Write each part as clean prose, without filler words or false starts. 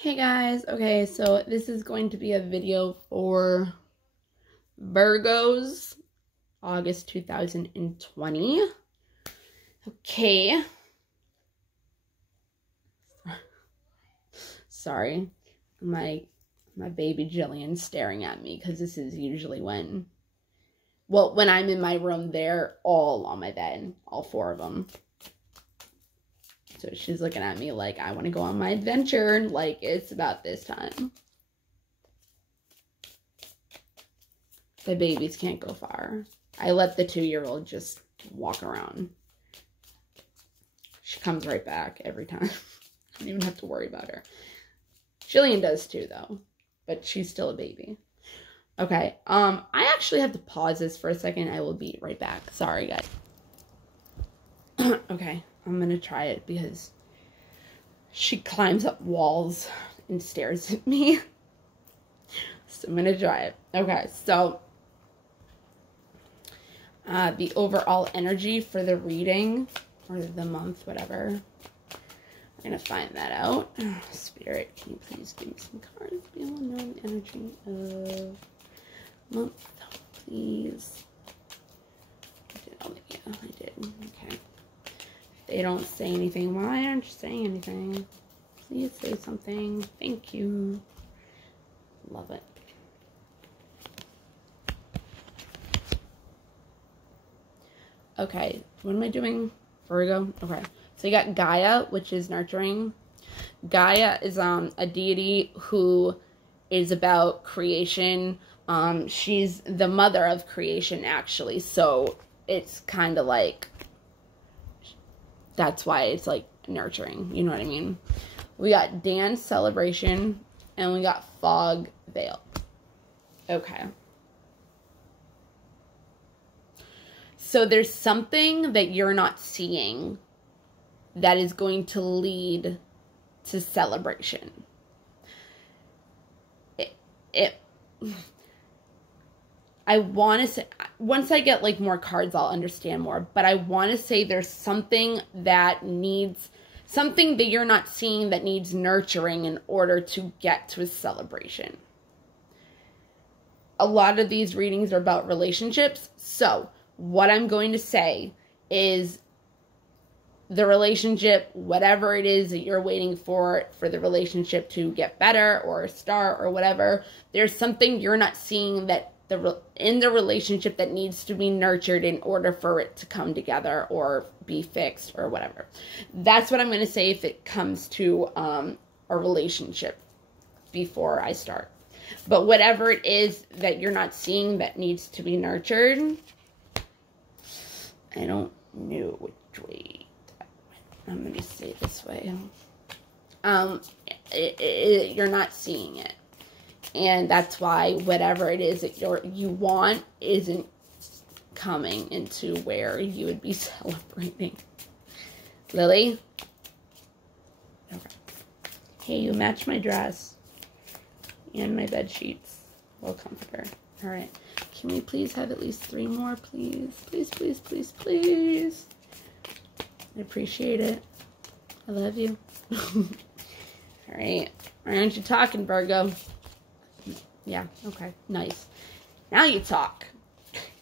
Hey guys, okay, so this is going to be a video for Virgos, August 2020. Okay. Sorry, my baby Jillian's staring at me because this is usually when I'm in my room, they're all on my bed, all four of them. So she's looking at me like, I want to go on my adventure. Like, it's about this time. The babies can't go far. I let the 2-year-old just walk around. She comes right back every time. I don't even have to worry about her. Jillian does too, though. But she's still a baby. Okay. I actually have to pause this for a second. I will be right back. Sorry, guys. Okay. I'm going to try it because she climbs up walls and stares at me. So I'm going to try it. Okay, so the overall energy for the reading, or the month, whatever. I'm going to find that out. Spirit, can you please give me some cards? Be able to know the energy of month, please. Yeah, I did. Okay. They don't say anything. Why aren't you saying anything? Please say something. Thank you. Love it. Okay, what am I doing? Virgo? Okay. So you got Gaia, which is nurturing. Gaia is a deity who is about creation. She's the mother of creation, actually. So it's kind of like, that's why it's like nurturing. You know what I mean? We got dance, celebration, and we got fog, veil. Okay. So there's something that you're not seeing that is going to lead to celebration. I want to say, once I get like more cards, I'll understand more. But I want to say there's something that needs, something that you're not seeing that needs nurturing in order to get to a celebration. A lot of these readings are about relationships. So what I'm going to say is the relationship, whatever it is that you're waiting for the relationship to get better or start or whatever, there's something you're not seeing that in the relationship that needs to be nurtured in order for it to come together or be fixed or whatever. That's what I'm going to say if it comes to a relationship before I start. But whatever it is that you're not seeing that needs to be nurtured, I don't know which way I'm going to say it this way. You're not seeing it. And that's why whatever it is that you want isn't coming into where you would be celebrating. Lily? Okay. Hey, you match my dress and my bed sheets. Well, comforter. All right. Can we please have at least 3 more, please? Please, please, please, please. I appreciate it. I love you. All right. Why aren't you talking, Virgo? Yeah, okay, nice. Now you talk.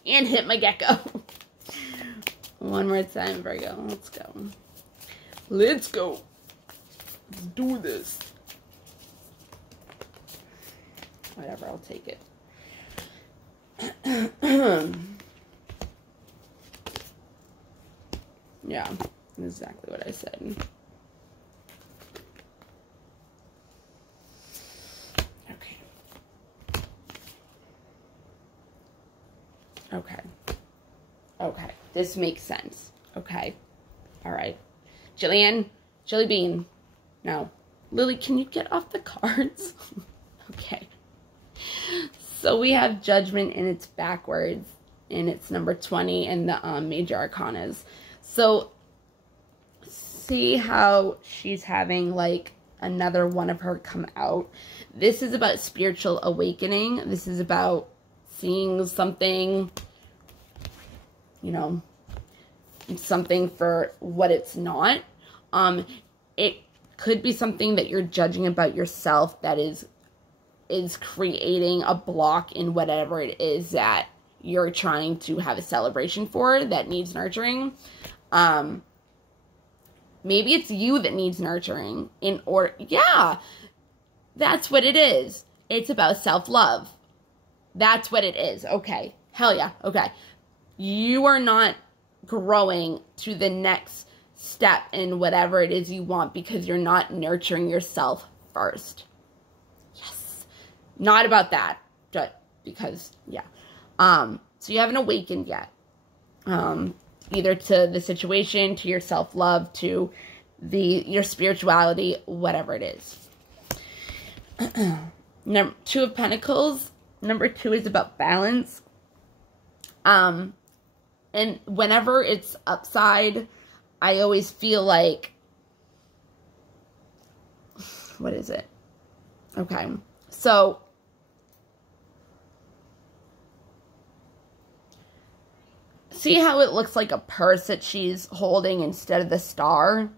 And hit my gecko. One more time, Virgo. Let's go. Let's go. Let's do this. Whatever, I'll take it. Yeah, exactly what I said. Okay. Okay. This makes sense. Okay. All right. Jillian. Jilly Bean. No. Lily, can you get off the cards? Okay. So we have Judgment and it's backwards. And it's number 20 in the Major Arcanas. So see how she's having like another one of her come out. This is about spiritual awakening. This is about seeing something, you know, something for what it's not. could be something that you're judging about yourself that is creating a block in whatever it is that you're trying to have a celebration for that needs nurturing. Maybe it's you that needs nurturing in order. Yeah, that's what it is. It's about self-love. That's what it is. Okay. Hell yeah. Okay. You are not growing to the next step in whatever it is you want because you're not nurturing yourself first. Yes. Not about that. Just because, yeah. So you haven't awakened yet. Either to the situation, to your self-love, to your spirituality, whatever it is. Number 2 of Pentacles. Number 2 is about balance. And whenever it's upside, I always feel like, what is it? Okay. So, see how it looks like a purse that she's holding instead of the star?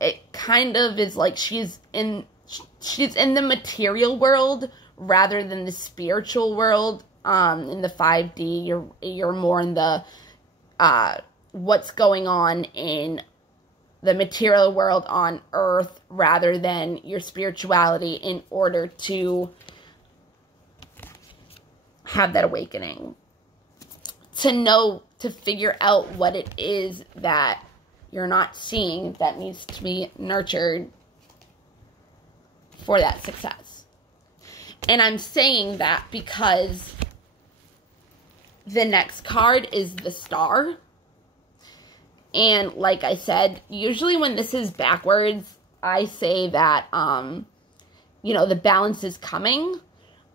It kind of is like she's in the material world rather than the spiritual world. In the 5D, you're more in the what's going on in the material world on Earth rather than your spirituality in order to have that awakening. To figure out what it is that you're not seeing that needs to be nurtured for that success. And I'm saying that because the next card is the star. And like I said, usually when this is backwards, I say that, the balance is coming.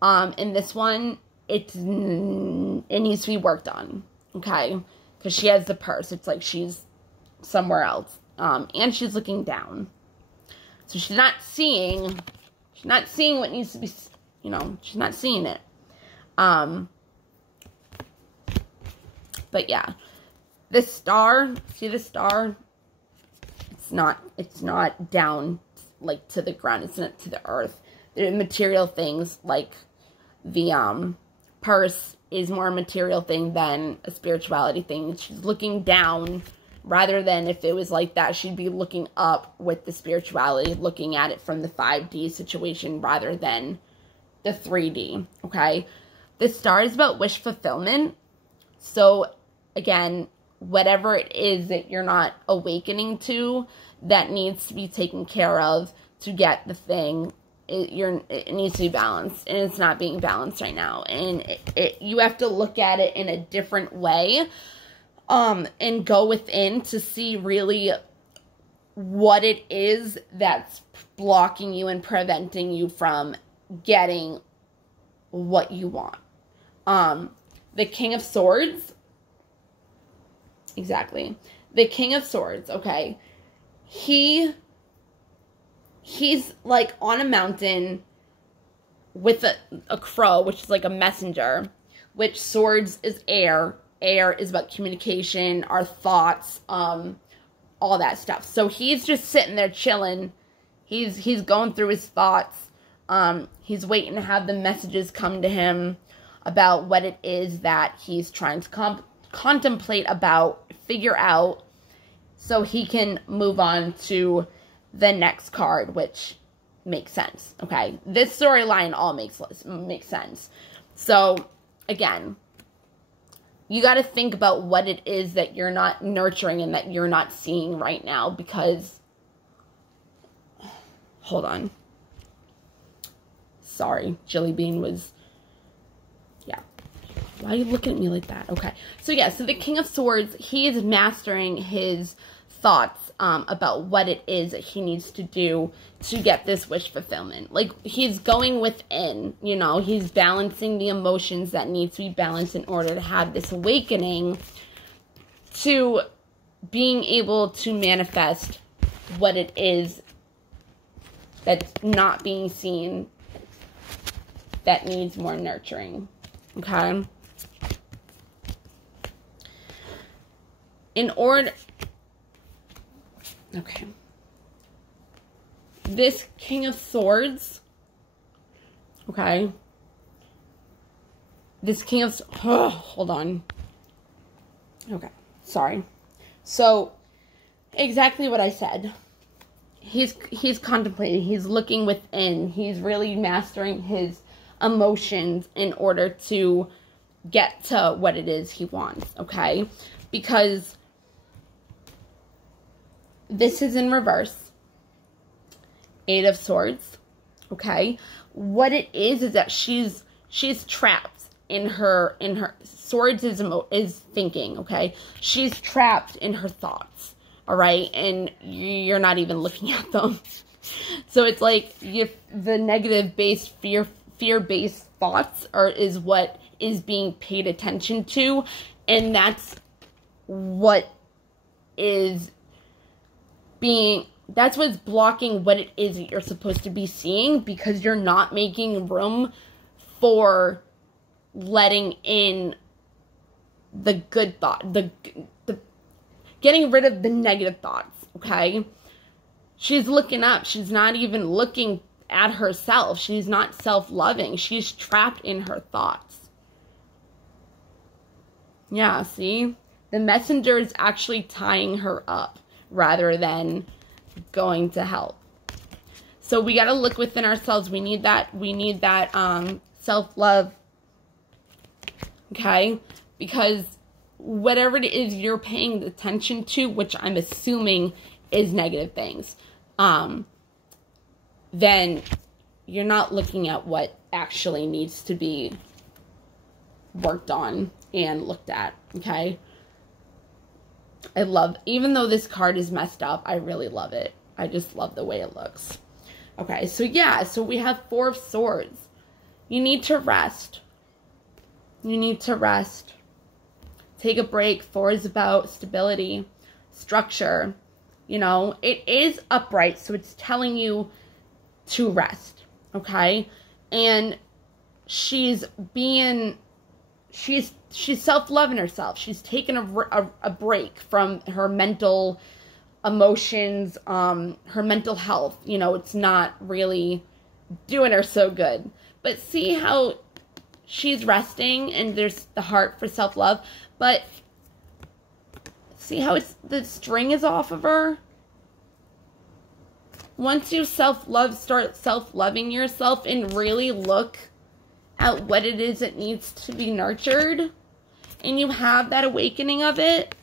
In this one, it needs to be worked on, okay? Because she has the purse. It's like she's somewhere else. And she's looking down. So she's not seeing what needs to be, she's not seeing it. But yeah, the star, see the star? It's not down like to the ground. It's not to the earth. The material things like the purse is more a material thing than a spirituality thing. She's looking down rather than if it was like that, she'd be looking up with the spirituality, looking at it from the 5D situation rather than the 3D, okay? The star is about wish fulfillment. So, again, whatever it is that you're not awakening to that needs to be taken care of to get the thing, it needs to be balanced, and it's not being balanced right now. And you have to look at it in a different way, and go within to see really what it is that's blocking you and preventing you from getting what you want. The King of Swords. Exactly. The King of Swords, okay. He's like on a mountain with a crow, which is like a messenger, which swords is air. Air is about communication, our thoughts, all that stuff. So he's just sitting there chilling. He's going through his thoughts. He's waiting to have the messages come to him about what it is that he's trying to contemplate about, figure out, so he can move on to the next card, which makes sense, okay? This storyline all makes sense. So, again, you got to think about what it is that you're not nurturing and that you're not seeing right now, because, hold on. Sorry, Jilly Bean was, yeah. Why are you looking at me like that? Okay. So, yeah, so the King of Swords, he is mastering his thoughts about what it is that he needs to do to get this wish fulfillment. Like, he's going within, he's balancing the emotions that need to be balanced in order to have this awakening to being able to manifest what it is that's not being seen that needs more nurturing. Okay? Okay. this King of Swords, okay, this King of, hold on. Okay, sorry. So, exactly what I said. He's contemplating, he's looking within, he's really mastering his emotions in order to get to what it is he wants, okay? Because this is in reverse. 8 of Swords, okay? What it is that she's trapped in her Swords is thinking, okay? She's trapped in her thoughts, all right? And you're not even looking at them. So it's like the negative based fear-based thoughts is what is being paid attention to, and that's what is that's what's blocking what it is that you're supposed to be seeing, because you're not making room for letting in the good thought, the getting rid of the negative thoughts, okay? She's looking up. She's not even looking at herself. She's not self-loving. She's trapped in her thoughts. Yeah, see? The messenger is actually tying her up rather than going to help. So we got to look within ourselves. We need that self-love. Okay? Because whatever it is you're paying attention to, which I'm assuming is negative things, then you're not looking at what actually needs to be worked on and looked at, okay? I love, even though this card is messed up, I really love it. I just love the way it looks. Okay, so yeah, so we have 4 of Swords. You need to rest. You need to rest. Take a break. 4 is about stability, structure. You know, it is upright, so it's telling you to rest, okay? And she's self-loving herself. She's taken a break from her mental emotions, her mental health. You know, it's not really doing her so good. But see how she's resting, and there's the heart for self-love. But see how the string is off of her? Once you start self-loving yourself and really look at what it is that needs to be nurtured, and you have that awakening of it,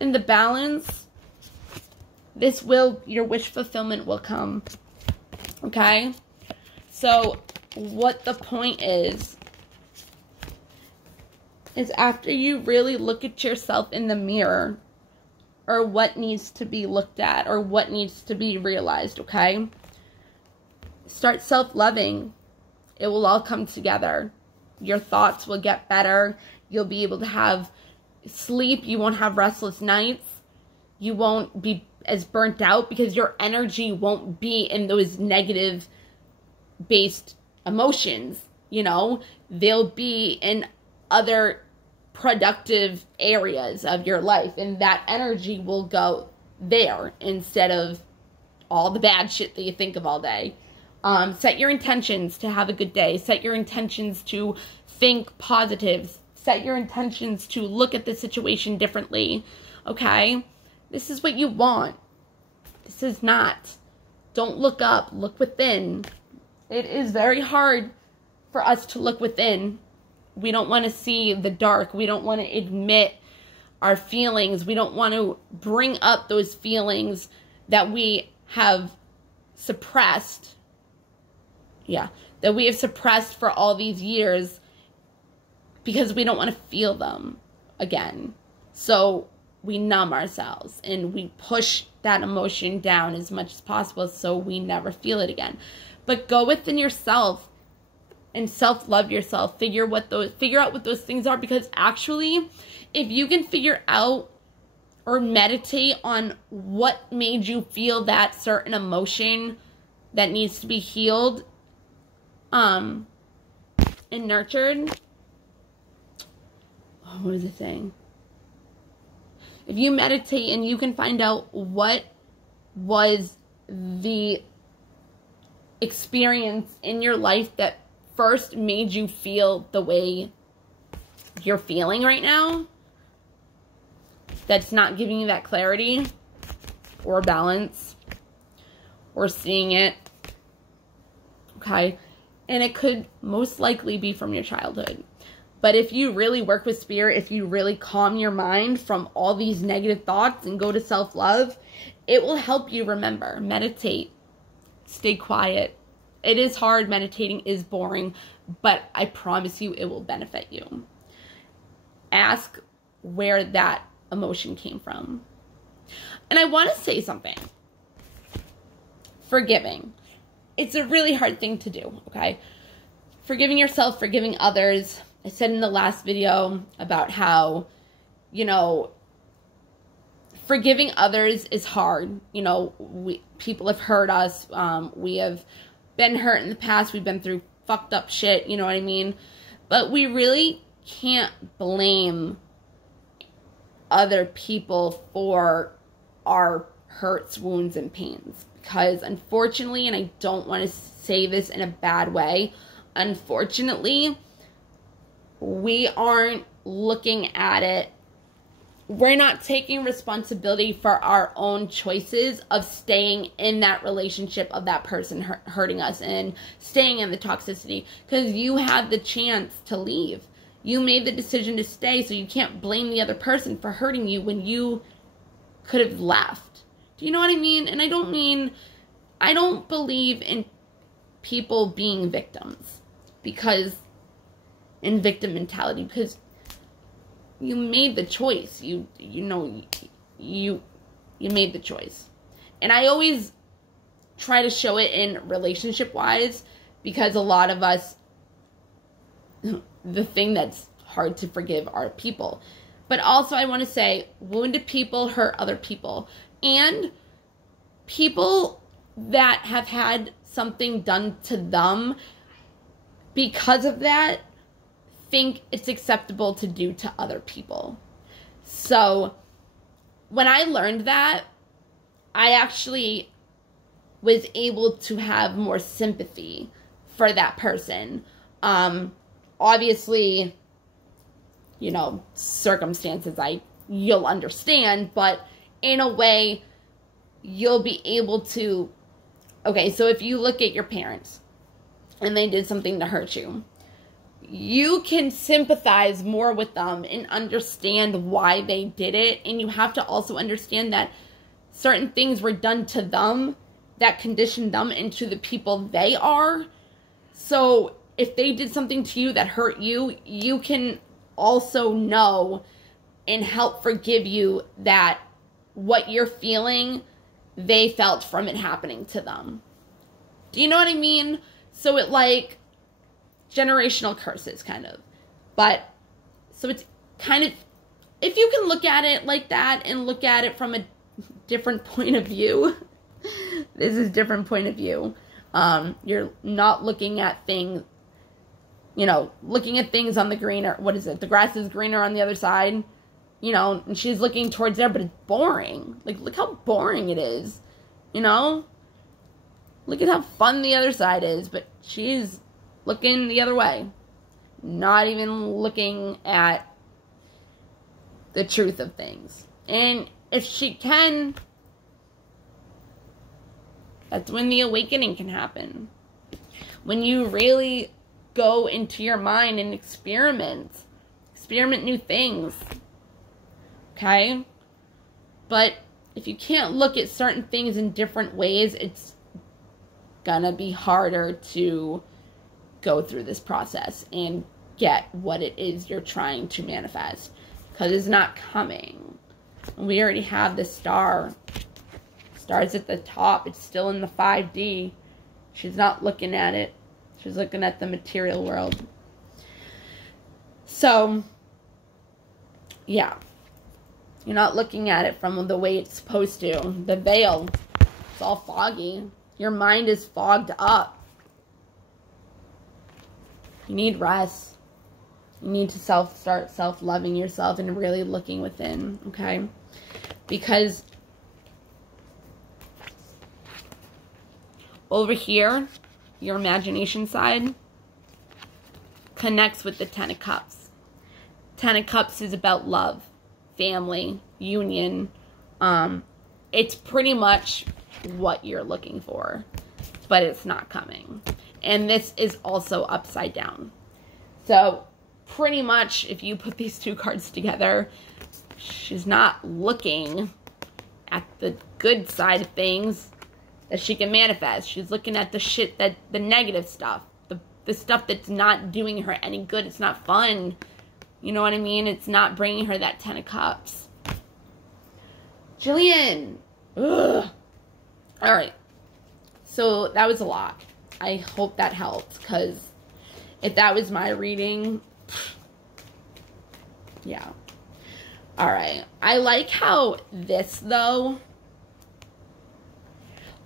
and the balance, your wish fulfillment will come. Okay? So, what the point is after you really look at yourself in the mirror, or what needs to be looked at, or what needs to be realized, okay? Start self-loving. It will all come together. Your thoughts will get better. You'll be able to have sleep. You won't have restless nights. You won't be as burnt out, because your energy won't be in those negative-based emotions, you know? They'll be in other productive areas of your life, and that energy will go there instead of all the bad shit that you think of all day. Set your intentions to have a good day. Set your intentions to think positive. Set your intentions to look at the situation differently. Okay? This is what you want. This is not. Don't look up. Look within. It is very hard for us to look within. We don't want to see the dark. We don't want to admit our feelings. We don't want to bring up those feelings that we have suppressed. Yeah, that we have suppressed for all these years, because we don't want to feel them again. So we numb ourselves and we push that emotion down as much as possible so we never feel it again. But go within yourself and self-love yourself. Figure out what those things are, because actually, if you can figure out or meditate on what made you feel that certain emotion that needs to be healed and nurtured. Oh, what was I saying? If you meditate and you can find out what was the experience in your life that first made you feel the way you're feeling right now, that's not giving you that clarity or balance or seeing it, okay? And it could most likely be from your childhood. But if you really work with spirit, if you really calm your mind from all these negative thoughts and go to self-love, it will help you remember. Meditate. Stay quiet. It is hard. Meditating is boring, but I promise you it will benefit you. Ask where that emotion came from. And I want to say something. Forgiving. It's a really hard thing to do, okay? Forgiving yourself, forgiving others. I said in the last video about how, you know, forgiving others is hard. You know, people have hurt us. We have been hurt in the past. We've been through fucked up shit, you know what I mean? But we really can't blame other people for our hurts, wounds, and pains. Because unfortunately, and I don't want to say this in a bad way, unfortunately, we aren't looking at it. We're not taking responsibility for our own choices of staying in that relationship of that person hurting us and staying in the toxicity. Because you had the chance to leave. You made the decision to stay, so you can't blame the other person for hurting you when you could have left. Do you know what I mean? And I don't believe in people being victims in victim mentality, because you made the choice. You made the choice. And I always try to show it in relationship-wise, because a lot of us, the thing that's hard to forgive are people. But also I want to say, wounded people hurt other people. And people that have had something done to them, because of that, think it's acceptable to do to other people. So when I learned that, I actually was able to have more sympathy for that person. Obviously, you know, circumstances you'll understand, but in a way, you'll be able to, okay, so if you look at your parents and they did something to hurt you, you can sympathize more with them and understand why they did it. And you have to also understand that certain things were done to them that conditioned them into the people they are. So if they did something to you that hurt you, you can also know and help forgive you that what you're feeling, they felt from it happening to them. Do you know what I mean? So it like generational curses kind of. But so it's kind of, if you can look at it like that and look at it from a different point of view, this is different point of view. You're not looking at things, you know, looking at things on the greener, what is it? The grass is greener on the other side, you know, and she's looking towards there, but it's boring. Like, look how boring it is, you know? Look at how fun the other side is, but she's looking the other way. Not even looking at the truth of things. And if she can, that's when the awakening can happen. When you really go into your mind and experiment new things. Okay? But if you can't look at certain things in different ways, it's gonna be harder to go through this process and get what it is you're trying to manifest. Because it's not coming. We already have the star. Star's at the top. It's still in the 5D. She's not looking at it. She's looking at the material world. So, yeah. You're not looking at it from the way it's supposed to. The veil. It's all foggy. Your mind is fogged up. You need rest. You need to start self-loving yourself and really looking within, okay? Because Over here, your imagination side connects with the Ten of Cups. Ten of Cups is about love, family, union. It's pretty much what you're looking for, but it's not coming. And this is also upside down. So pretty much if you put these two cards together, she's not looking at the good side of things that she can manifest. She's looking at the shit, the negative stuff, the stuff that's not doing her any good. It's not fun. You know what I mean? It's not bringing her that Ten of Cups. Jillian. Ugh. All right. So that was a lot. I hope that helped, because if that was my reading, yeah. All right. I like how this, though,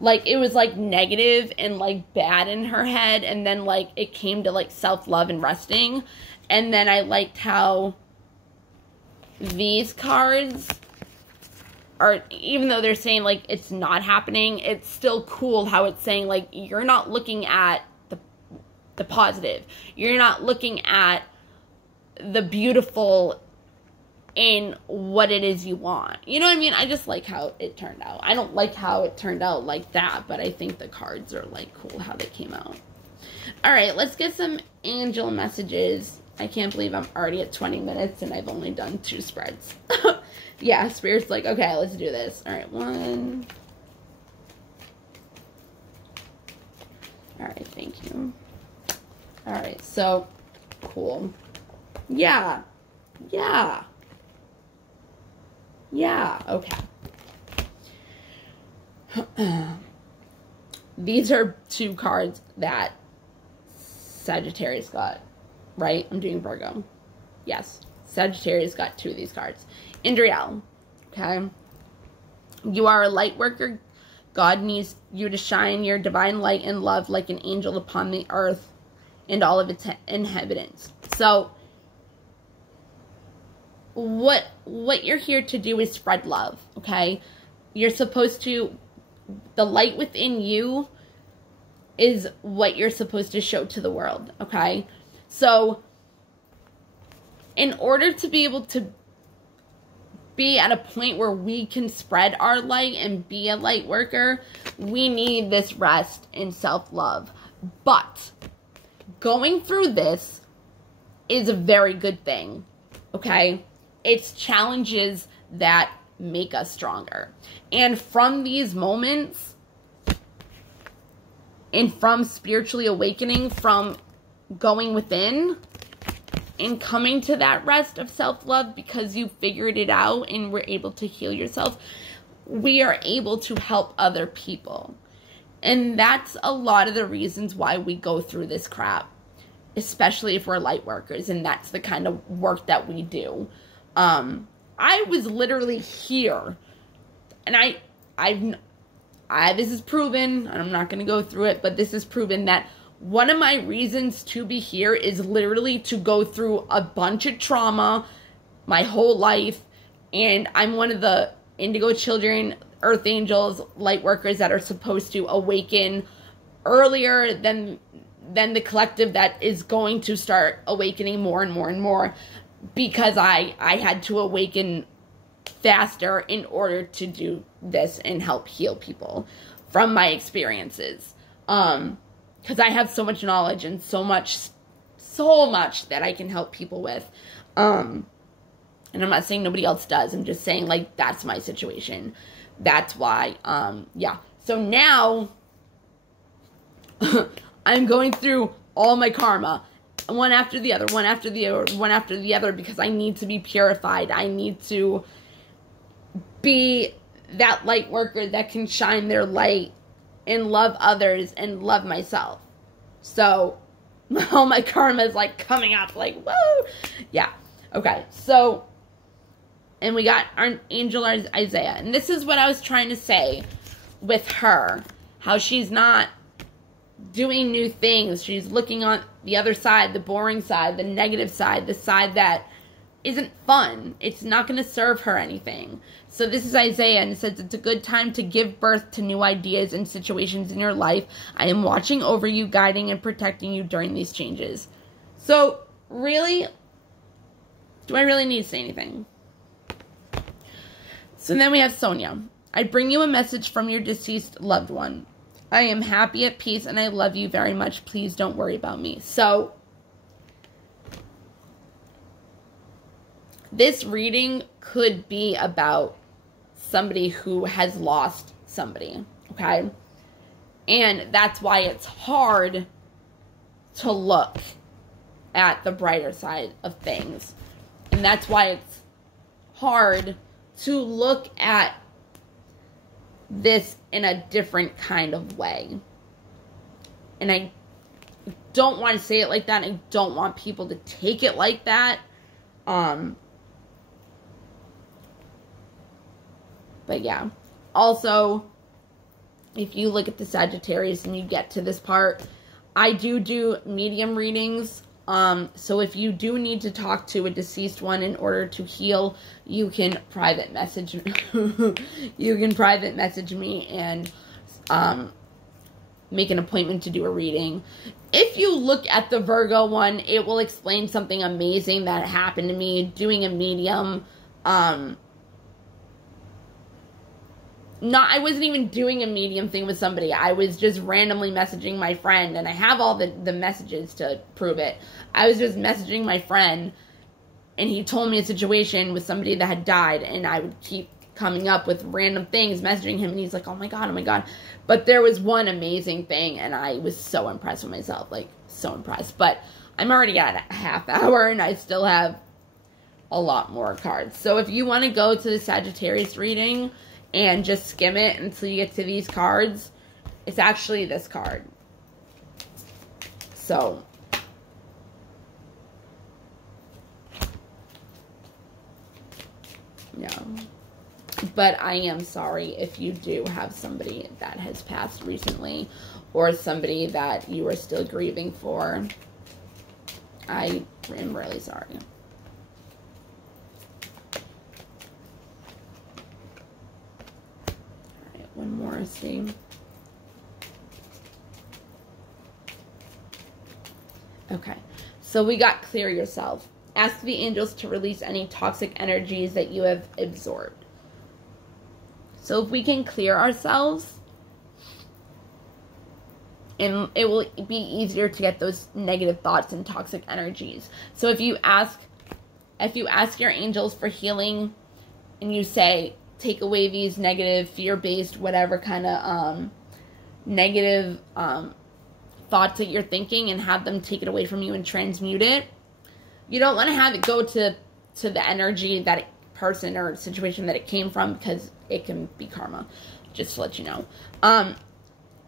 like, it was, like, negative and, like, bad in her head, and then, like, it came to, like, self-love and resting, and then I liked how these cards are, even though they're saying, like, it's not happening, it's still cool how it's saying, like, you're not looking at the positive. You're not looking at the beautiful in what it is you want. You know what I mean? I just like how it turned out. I don't like how it turned out like that, but I think the cards are, like, cool how they came out. All right, let's get some angel messages. I can't believe I'm already at 20 minutes and I've only done 2 spreads. Yeah, Spirit's like, okay, let's do this. All right, 1. All right, thank you. All right, so cool. Yeah. Yeah. Yeah, okay. These are 2 cards that Sagittarius got, right? I'm doing Virgo. Yes, Sagittarius got 2 of these cards. Indriel, okay? You are a light worker. God needs you to shine your divine light and love like an angel upon the earth and all of its inhabitants. So, what you're here to do is spread love, okay? You're supposed to, the light within you is what you're supposed to show to the world, okay? So, in order to be able to be at a point where we can spread our light and be a light worker, we need this rest and self-love. But going through this is a very good thing, okay? It's challenges that make us stronger. And from these moments, and from spiritually awakening, from going within and coming to that rest of self-love because you figured it out and were able to heal yourself, we are able to help other people. And that's a lot of the reasons why we go through this crap, especially if we're light workers, and that's the kind of work that we do. I was literally here, and this is proven, and I'm not going to go through it, but this is proven that one of my reasons to be here is literally to go through a bunch of trauma my whole life, and I'm one of the indigo children, earth angels, light workers that are supposed to awaken earlier than the collective that is going to start awakening more and more and more, because I had to awaken faster in order to do this and help heal people from my experiences. Because I have so much knowledge and so much that I can help people with. And I'm not saying nobody else does. I'm just saying, like, that's my situation. That's why, yeah. So now, I'm going through all my karma, one after the other, one after the other, one after the other, because I need to be purified. I need to be that light worker that can shine their light and love others and love myself. So, all my karma is, like, coming up, like, woo! Yeah. Okay, so, and we got our angel Isaiah. And this is what I was trying to say with her. How she's not doing new things. She's looking on the other side, the boring side, the negative side, the side that isn't fun. It's not going to serve her anything. So this is Isaiah, and it says, it's a good time to give birth to new ideas and situations in your life. I am watching over you, guiding and protecting you during these changes. So, really, do I really need to say anything? So then we have Sonia. I bring you a message from your deceased loved one. I am happy, at peace, and I love you very much. Please don't worry about me. So, this reading could be about somebody who has lost somebody, okay? And that's why it's hard to look at the brighter side of things. And that's why it's hard to look at this in a different kind of way. And I don't want to say it like that. I don't want people to take it like that. But yeah. Also, if you look at the Sagittarius and you get to this part, I do medium readings. So if you do need to talk to a deceased one in order to heal, you can private message me and make an appointment to do a reading. If you look at the Virgo one, it will explain something amazing that happened to me doing a medium. I wasn't even doing a medium thing with somebody. I was just randomly messaging my friend, and I have all the messages to prove it. I was just messaging my friend, and he told me a situation with somebody that had died, and I would keep coming up with random things, messaging him, and he's like, oh my God. But there was one amazing thing, and I was so impressed with myself, like, so impressed. But I'm already at a half hour, and I still have a lot more cards. So if you want to go to the Sagittarius reading and just skim it until you get to these cards, it's actually this card. So, yeah. But I am sorry if you do have somebody that has passed recently, or somebody that you are still grieving for. I am really sorry. One more, see. Okay, so we got clear yourself. Ask the angels to release any toxic energies that you have absorbed. So if we can clear ourselves, and it will be easier to get those negative thoughts and toxic energies. So if you ask your angels for healing, and you say, take away these negative, fear-based, whatever kind of negative thoughts that you're thinking, and have them take it away from you and transmute it. You don't want to have it go to the energy, that person or situation that it came from, because it can be karma, just to let you know.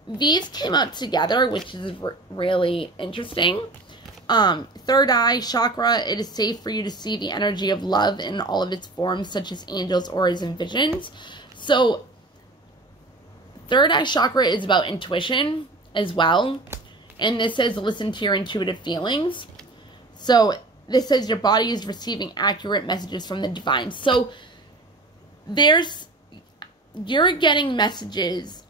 These came out together, which is really interesting. Third eye chakra, it is safe for you to see the energy of love in all of its forms, such as angels, auras, and visions. So, third eye chakra is about intuition as well. And this says, listen to your intuitive feelings. So, this says your body is receiving accurate messages from the divine. So, you're getting messages.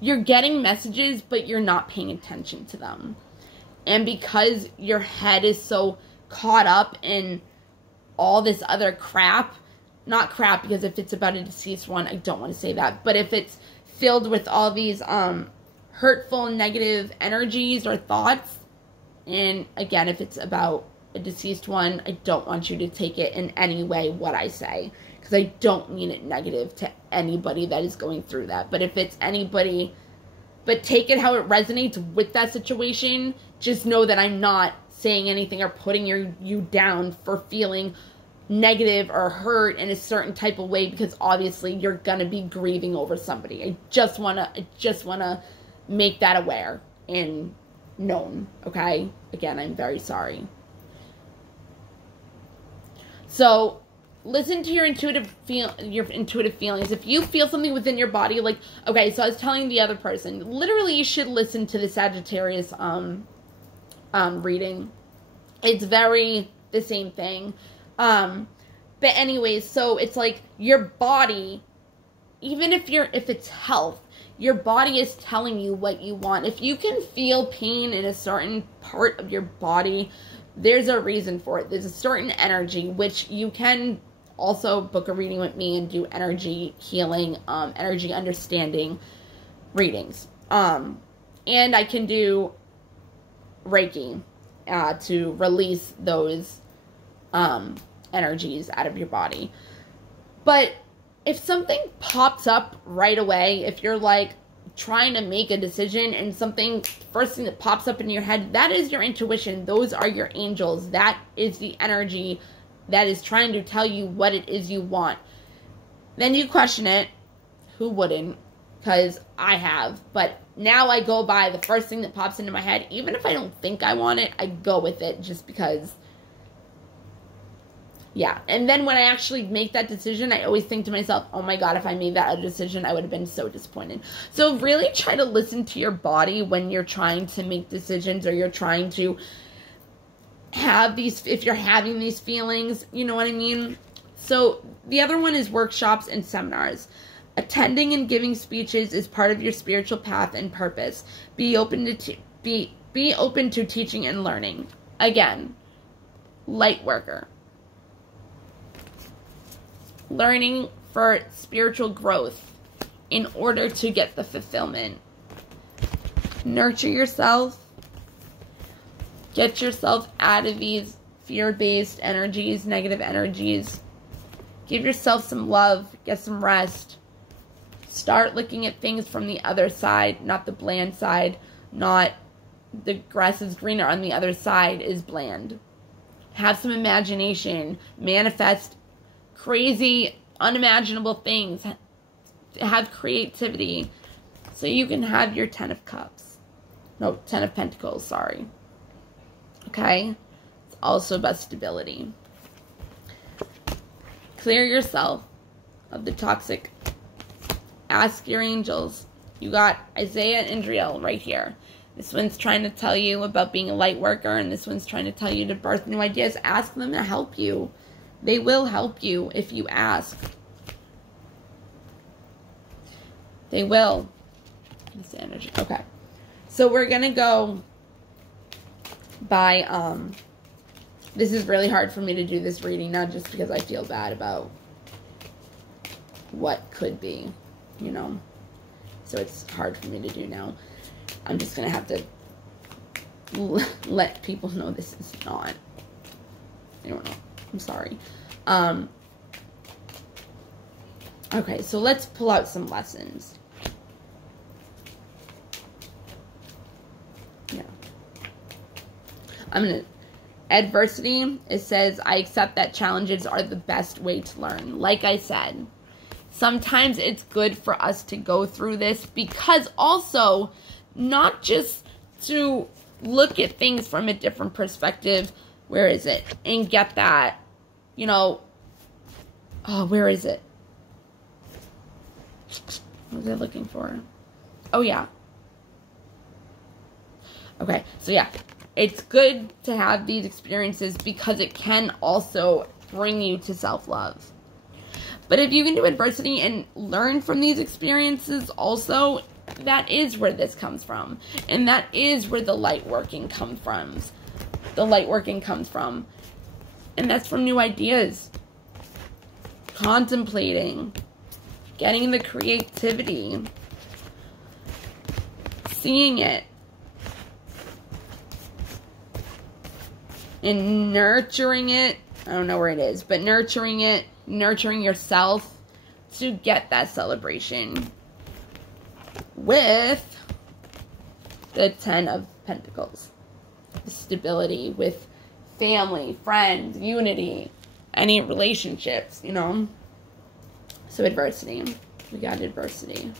You're getting messages, but you're not paying attention to them. And because your head is so caught up in all this other crap, not crap, because if it's about a deceased one, I don't want to say that, but if it's filled with all these hurtful, negative energies or thoughts, and again, if it's about a deceased one, I don't want you to take it in any way what I say, because I don't mean it negative to anybody that is going through that. But if it's anybody, but take it how it resonates with that situation. Just know that I'm not saying anything or putting you down for feeling negative or hurt in a certain type of way, because obviously you're gonna be grieving over somebody. I just wanna make that aware and known, okay? Again, I'm very sorry. So, listen to your intuitive feelings. If you feel something within your body, like, okay, so I was telling the other person, literally you should listen to the Sagittarius reading. It's very the same thing. But anyways, so it's like your body, even if it's health, your body is telling you what you want. If you can feel pain in a certain part of your body, there's a reason for it. There's a certain energy, which you can also book a reading with me and do energy healing, energy understanding readings. And I can do Reiki to release those energies out of your body. But if something pops up right away, if you're like trying to make a decision and something, first thing that pops up in your head, that is your intuition. Those are your angels. That is the energy that is trying to tell you what it is you want. Then you question it. Who wouldn't? Because I have. But now I go by the first thing that pops into my head. Even if I don't think I want it, I go with it just because. Yeah. And then when I actually make that decision, I always think to myself, oh my God, if I made that other decision, I would have been so disappointed. So really try to listen to your body when you're trying to make decisions, or you're trying to have these, if you're having these feelings, you know what I mean? So the other one is workshops and seminars. Attending and giving speeches is part of your spiritual path and purpose. Be open to be open to teaching and learning. Again, light worker. Learning for spiritual growth in order to get the fulfillment. Nurture yourself. Get yourself out of these fear-based energies, negative energies. Give yourself some love. Get some rest. Start looking at things from the other side, not the bland side. Not the grass is greener on the other side is bland. Have some imagination. Manifest crazy, unimaginable things. Have creativity so you can have your 10 of cups. No, 10 of pentacles, sorry. Okay? It's also about stability. Clear yourself of the toxic. Ask your angels. You got Isaiah and Indriel right here. This one's trying to tell you about being a light worker, and this one's trying to tell you to birth new ideas. Ask them to help you. They will help you if you ask. They will. This energy. Okay. So we're going to go by, this is really hard for me to do this reading, not just because I feel bad about what could be, you know. So it's hard for me to do now. I'm just going to have to let people know this is not, I don't know. I'm sorry. Okay, so let's pull out some lessons. Yeah. I'm going to, adversity, it says, I accept that challenges are the best way to learn. Like I said, sometimes it's good for us to go through this, because also not just to look at things from a different perspective. Where is it? And get that, you know, oh, where is it? What was I looking for? Oh, yeah. Okay, so yeah, it's good to have these experiences because it can also bring you to self-love. But if you can do adversity and learn from these experiences also, that is where this comes from. And that is where the light working comes from. The light working comes from. And that's from new ideas. Contemplating. Getting the creativity. Seeing it. And nurturing it. I don't know where it is, but nurturing it. Nurturing yourself to get that celebration. With the 10 of Pentacles. Stability with family, friends, unity, any relationships, you know. So adversity. We got adversity.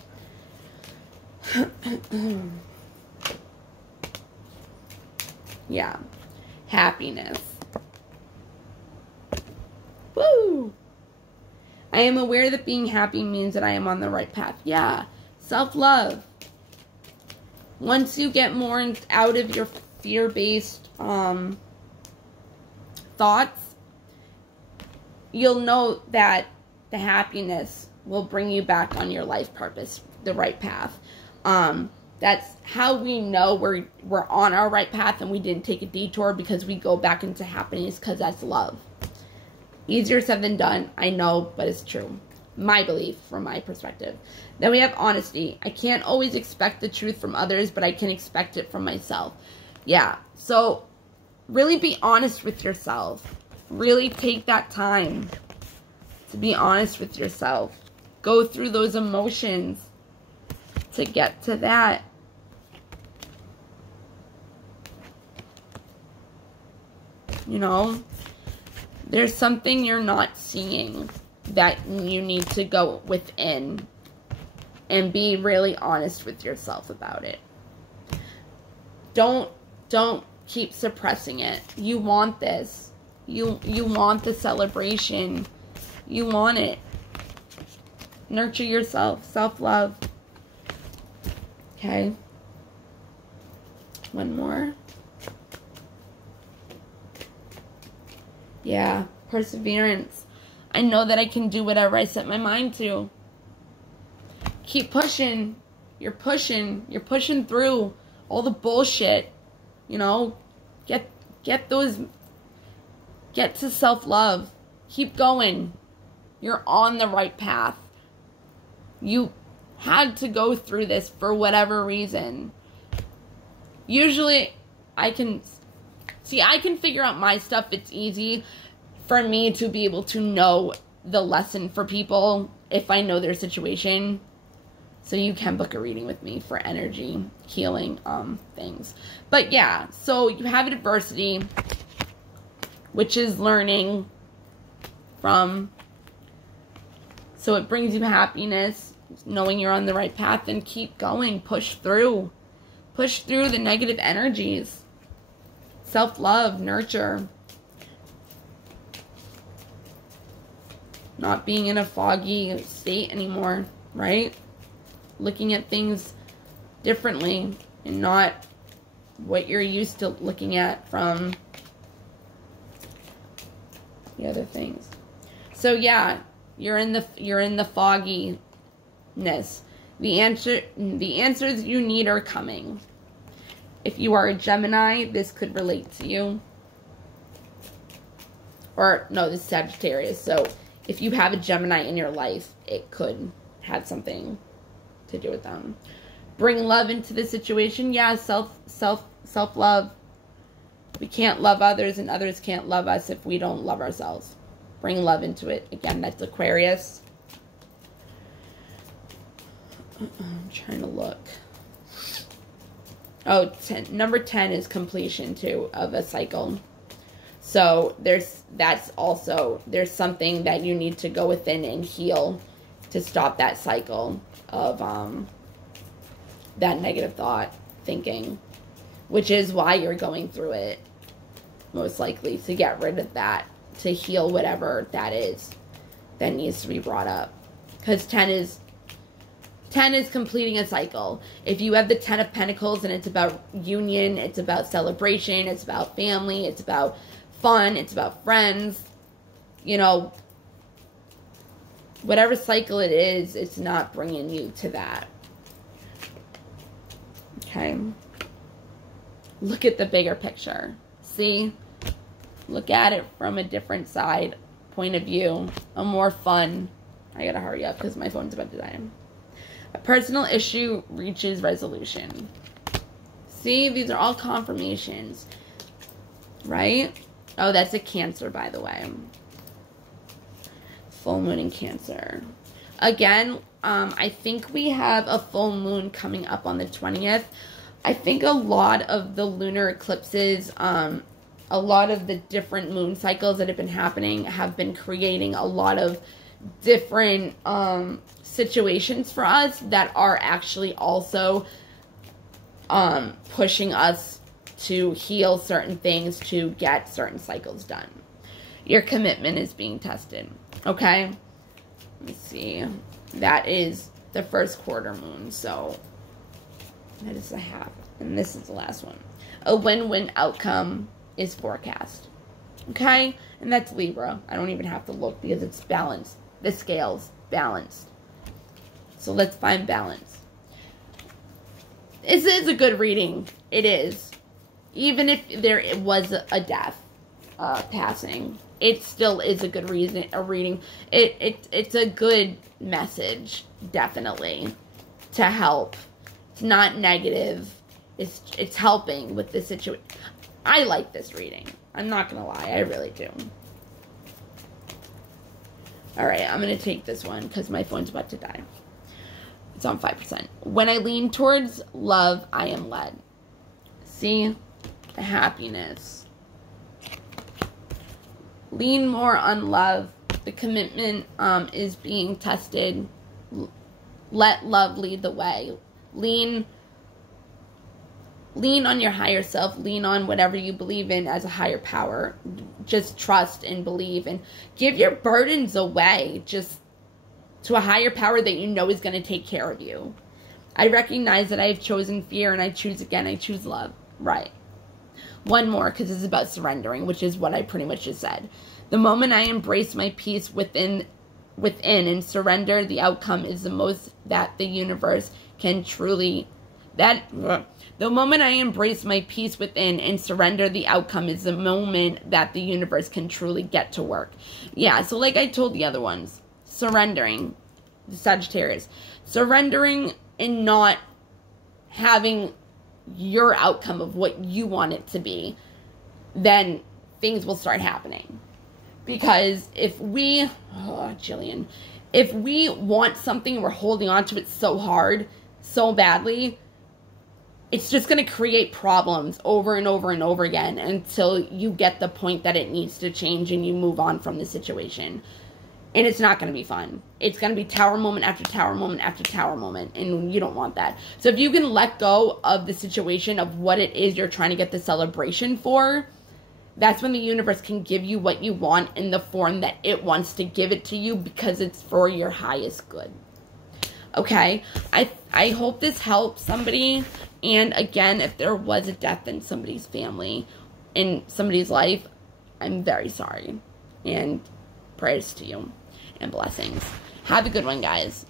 Yeah. Happiness. Woo! I am aware that being happy means that I am on the right path. Yeah. Self-love. Once you get more out of your fear-based thoughts, you'll know that the happiness will bring you back on your life purpose, the right path. That's how we know we're on our right path and we didn't take a detour, because we go back into happiness, because that's love. Easier said than done, I know, but it's true. My belief, from my perspective. Then we have honesty. I can't always expect the truth from others, but I can expect it from myself. Yeah, so really be honest with yourself. Really take that time to be honest with yourself. Go through those emotions to get to that. You know, there's something you're not seeing that you need to go within and be really honest with yourself about it. Don't keep suppressing it. You want this. You want the celebration. You want it. Nurture yourself. Self-love. Okay. One more. Yeah. Perseverance. I know that I can do whatever I set my mind to. Keep pushing. You're pushing. You're pushing through all the bullshit. You know, get to self-love. Keep going. You're on the right path. You had to go through this for whatever reason. Usually, I can figure out my stuff. It's easy for me to be able to know the lesson for people if I know their situation. So you can book a reading with me for energy healing things. But yeah, so you have adversity, which is learning from. So it brings you happiness, knowing you're on the right path, and keep going. Push through. Push through the negative energies. Self-love, nurture. Not being in a foggy state anymore, right? Looking at things differently and not what you're used to looking at from the other things. So yeah, you're in the fogginess. The answers you need are coming. If you are a Gemini, this could relate to you. Or no, this is Sagittarius. So if you have a Gemini in your life, it could have something to do with them. Bring love into the situation. Yeah, self-love. We can't love others, and others can't love us if we don't love ourselves. Bring love into it. Again, that's Aquarius. I'm trying to look. Oh, number 10 is completion too of a cycle. So there's something that you need to go within and heal to stop that cycle of that negative thought thinking, which is why you're going through it, most likely, to get rid of that, to heal whatever that is that needs to be brought up. Because 10 is completing a cycle. If you have the 10 of Pentacles and it's about union, it's about celebration, it's about family, it's about fun, it's about friends, you know, whatever cycle it is, it's not bringing you to that. Okay. Look at the bigger picture. See? Look at it from a different side, point of view, a more fun. I gotta hurry up because my phone's about to die. A personal issue reaches resolution. See, these are all confirmations, right? Oh, that's a Cancer, by the way. Full moon in Cancer. Again, I think we have a full moon coming up on the 20th. I think a lot of the lunar eclipses, a lot of the different moon cycles that have been happening have been creating a lot of different situations for us that are actually also pushing us to heal certain things, to get certain cycles done. Your commitment is being tested. Okay? Let me see. That is the first quarter moon, so that is a half. And this is the last one. A win-win outcome is forecast. Okay? And that's Libra. I don't even have to look because it's balanced. The scale's balanced. So let's find balance. This is a good reading. It is. Even if there was a death passing, it still is a good reading. It's a good message, definitely, to help. It's not negative. It's helping with the situation. I like this reading. I'm not going to lie. I really do. Alright, I'm going to take this one because my phone's about to die. It's on 5%. When I lean towards love, I am led. See? The happiness. Lean more on love. The commitment is being tested. Let love lead the way. Lean on your higher self. Lean on whatever you believe in as a higher power. Just trust and believe. And give your burdens away. Just to a higher power that you know is going to take care of you. I recognize that I have chosen fear and I choose again. I choose love. Right. One more, because this is about surrendering, which is what I pretty much just said. The moment I embrace my peace within and surrender, the outcome is the most that the universe can truly... The moment I embrace my peace within and surrender, the outcome is the moment that the universe can truly get to work. Yeah, so like I told the other ones, surrendering, the Sagittarius, surrendering and not having your outcome of what you want it to be, then things will start happening. Because if we, Jillian, if we want something and we're holding on to it so hard, so badly, it's just going to create problems over and over and over again until you get the point that it needs to change and you move on from the situation. And it's not going to be fun. It's going to be tower moment after tower moment after tower moment. And you don't want that. So if you can let go of the situation of what it is you're trying to get the celebration for, that's when the universe can give you what you want in the form that it wants to give it to you because it's for your highest good. Okay? I hope this helps somebody. And again, if there was a death in somebody's family, in somebody's life, I'm very sorry. And prayers to you. And blessings. Have a good one, guys.